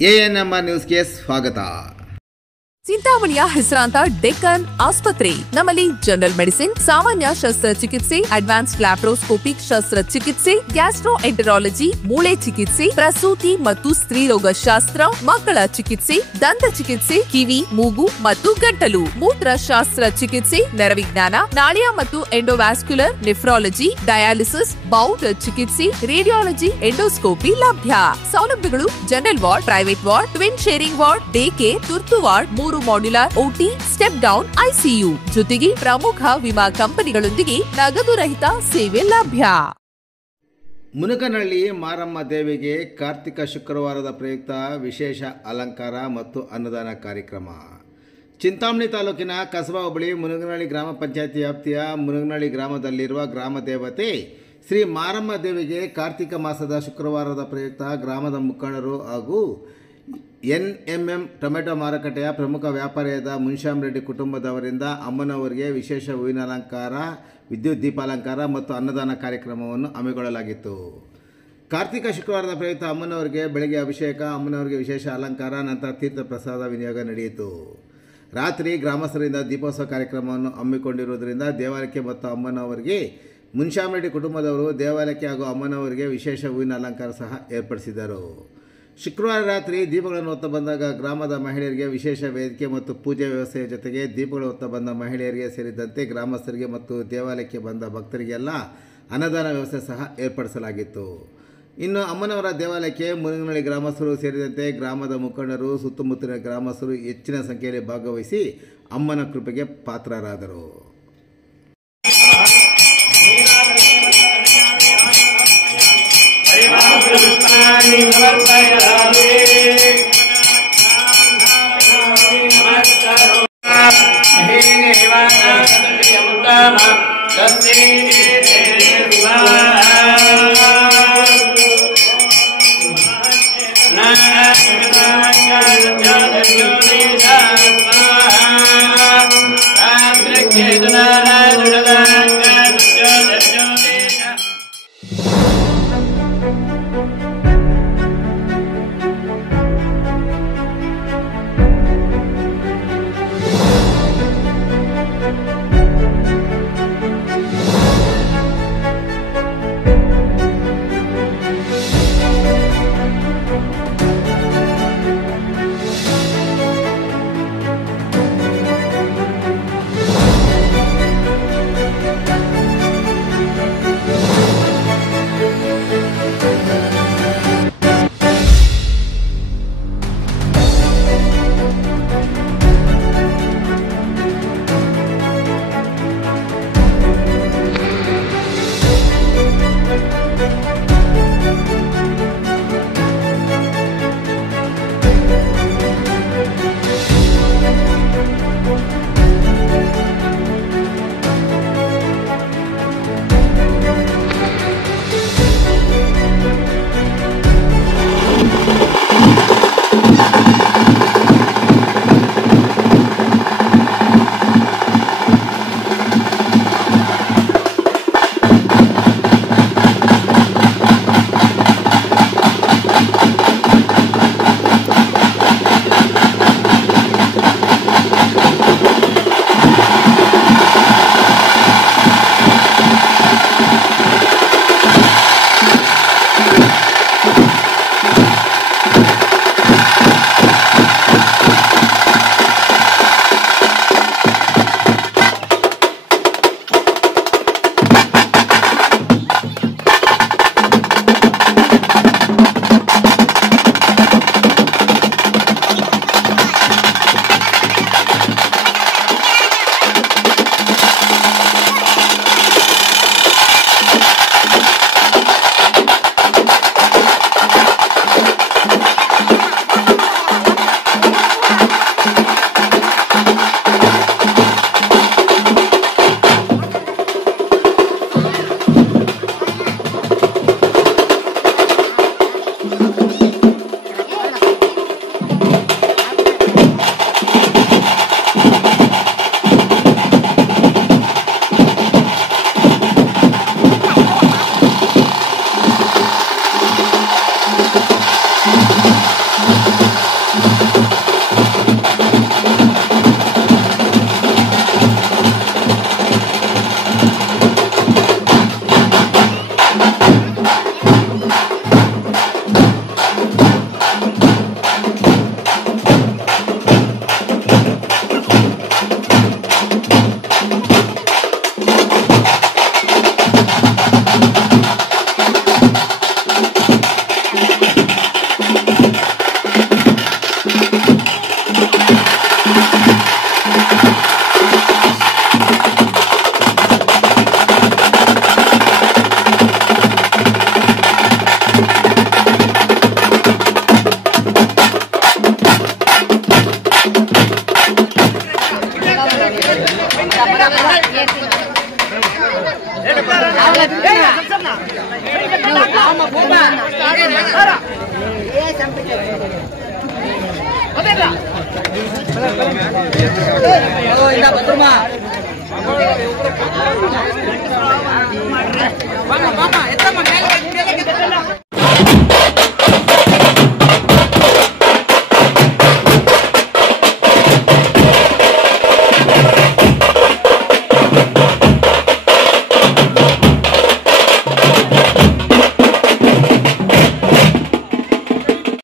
ANMR ನ್ಯೂಸ್ಗೆ ಸ್ವಾಗತ. ಚಿಂತಾಮಣಿಯ ಹೆಸರಾಂತ ಡೆಕ್ಕನ್ ಆಸ್ಪತ್ರೆ. ನಮ್ಮಲ್ಲಿ ಜನರಲ್ ಮೆಡಿಸಿನ್, ಸಾಮಾನ್ಯ ಶಸ್ತ್ರಚಿಕಿತ್ಸೆ, ಅಡ್ವಾನ್ಸ್ಡ್ ಲ್ಯಾಪ್ರೋಸ್ಕೋಪಿಕ್ ಶಸ್ತ್ರಚಿಕಿತ್ಸೆ, ಗ್ಯಾಸ್ಟ್ರೋಎಂಟರಾಲಜಿ, ಮೂಳೆ ಚಿಕಿತ್ಸೆ, ಪ್ರಸೂತಿ ಮತ್ತು ಸ್ತ್ರೀರೋಗ ಶಾಸ್ತ್ರ, ಮಕ್ಕಳ ಚಿಕಿತ್ಸೆ, ದಂತ ಚಿಕಿತ್ಸೆ, ಕಿವಿ, ಮೂಗು ಮತ್ತು ಗಂಟಲು, ಮೂತ್ರಶಾಸ್ತ್ರ ಚಿಕಿತ್ಸೆ, ನರವಿಜ್ಞಾನ, ನಾಳಿಯ ಮತ್ತು ಎಂಡೋವ್ಯಾಸ್ಕ್ಯುಲರ್, ನೆಫ್ರಾಲಜಿ, ಡಯಾಲಿಸಿಸ್, ಬೌಲ್ ಚಿಕಿತ್ಸೆ, ರೇಡಿಯಾಲಜಿ, ಎಂಡೋಸ್ಕೋಪಿ ಲಭ್ಯ. ಸೌಲಭ್ಯಗಳು: general ward, private ward, twin sharing ward, day care, ತುರ್ತು ward, 3 modular OT, step down ICU, ಜೊತೆಗೆ ಪ್ರಮುಖ ವಿಮಾ ಕಂಪನಿಗಳೊಂದಿಗೆ ನಗದು ರಹಿತ ಸೇವೆ ಲಭ್ಯ. ಮುನಕನಹಳ್ಳಿ ಮಾರಮ್ಮ ದೇವಿಗೆ ಕಾರ್ತಿಕ ಶುಕ್ರವಾರದ ಪ್ರಯುಕ್ತ ವಿಶೇಷ ಅಲಂಕಾರ ಮತ್ತು ಅನ್ನದಾನ ಕಾರ್ಯಕ್ರಮ. ಚಿಂತಾಮಣಿ ತಾಲೂಕಿನ ಕಸಬಾ ಹೋಬಳಿ ಮುನಕನಹಳ್ಳಿ ಗ್ರಾಮ ಪಂಚಾಯತಿ ವ್ಯಾಪ್ತಿಯ ಮುನಕನಹಳ್ಳಿ ಗ್ರಾಮದಲ್ಲಿರುವ ಗ್ರಾಮ ದೇವತೆ ಶ್ರೀ ಮಾರಮ್ಮ ದೇವಿಗೆ ಕಾರ್ತಿಕ ಮಾಸದ ಶುಕ್ರವಾರದ ಪ್ರಯುಕ್ತ ಗ್ರಾಮದ ಮುಖಂಡರು ಹಾಗೂ ಎನ್ಎಂಎಂ ಟೊಮೆಟೊ ಮಾರುಕಟ್ಟೆಯ ಪ್ರಮುಖ ವ್ಯಾಪಾರಿಯಾದ ಮುನ್ಶ್ಯಾಮ್ ರೆಡ್ಡಿ ಕುಟುಂಬದವರಿಂದ ಅಮ್ಮನವರಿಗೆ ವಿಶೇಷ ಹೂವಿನ ಅಲಂಕಾರ, ವಿದ್ಯುತ್ ದೀಪಾಲಂಕಾರ ಮತ್ತು ಅನ್ನದಾನ ಕಾರ್ಯಕ್ರಮವನ್ನು ಹಮ್ಮಿಕೊಳ್ಳಲಾಗಿತ್ತು. ಕಾರ್ತಿಕ ಶುಕ್ರವಾರದ ಪ್ರಯುಕ್ತ ಅಮ್ಮನವರಿಗೆ ಬೆಳಗ್ಗೆ ಅಭಿಷೇಕ, ಅಮ್ಮನವರಿಗೆ ವಿಶೇಷ ಅಲಂಕಾರ, ನಂತರ ತೀರ್ಥ ಪ್ರಸಾದ ವಿನಿಯೋಗ ನಡೆಯಿತು. ರಾತ್ರಿ ಗ್ರಾಮಸ್ಥರಿಂದ ದೀಪೋತ್ಸವ ಕಾರ್ಯಕ್ರಮವನ್ನು ಹಮ್ಮಿಕೊಂಡಿರುವುದರಿಂದ ದೇವಾಲಯಕ್ಕೆ ಮತ್ತು ಅಮ್ಮನವರಿಗೆ ಮುನ್ಶ್ಯಾಮ್ ರೆಡ್ಡಿ ಕುಟುಂಬದವರು ದೇವಾಲಯಕ್ಕೆ ಹಾಗೂ ಅಮ್ಮನವರಿಗೆ ವಿಶೇಷ ಹೂವಿನ ಅಲಂಕಾರ ಸಹ ಏರ್ಪಡಿಸಿದರು. ಶುಕ್ರವಾರ ರಾತ್ರಿ ದೀಪಗಳನ್ನು ಹೊತ್ತ ಬಂದಾಗ ಗ್ರಾಮದ ಮಹಿಳೆಯರಿಗೆ ವಿಶೇಷ ವೇದಿಕೆ ಮತ್ತು ಪೂಜೆ ವ್ಯವಸ್ಥೆಯ ಜೊತೆಗೆ ದೀಪಗಳು ಹೊತ್ತ ಬಂದ ಮಹಿಳೆಯರಿಗೆ ಸೇರಿದಂತೆ ಗ್ರಾಮಸ್ಥರಿಗೆ ಮತ್ತು ದೇವಾಲಯಕ್ಕೆ ಬಂದ ಭಕ್ತರಿಗೆಲ್ಲ ಅನ್ನದಾನ ವ್ಯವಸ್ಥೆ ಸಹ ಏರ್ಪಡಿಸಲಾಗಿತ್ತು. ಇನ್ನು ಅಮ್ಮನವರ ದೇವಾಲಯಕ್ಕೆ ಮುನಕನಹಳ್ಳಿ ಗ್ರಾಮಸ್ಥರು ಸೇರಿದಂತೆ ಗ್ರಾಮದ ಮುಖಂಡರು, ಸುತ್ತಮುತ್ತಲಿನ ಗ್ರಾಮಸ್ಥರು ಹೆಚ್ಚಿನ ಸಂಖ್ಯೆಯಲ್ಲಿ ಭಾಗವಹಿಸಿ ಅಮ್ಮನ ಕೃಪೆಗೆ ಪಾತ್ರರಾದರು. Vamos, vamos, estamos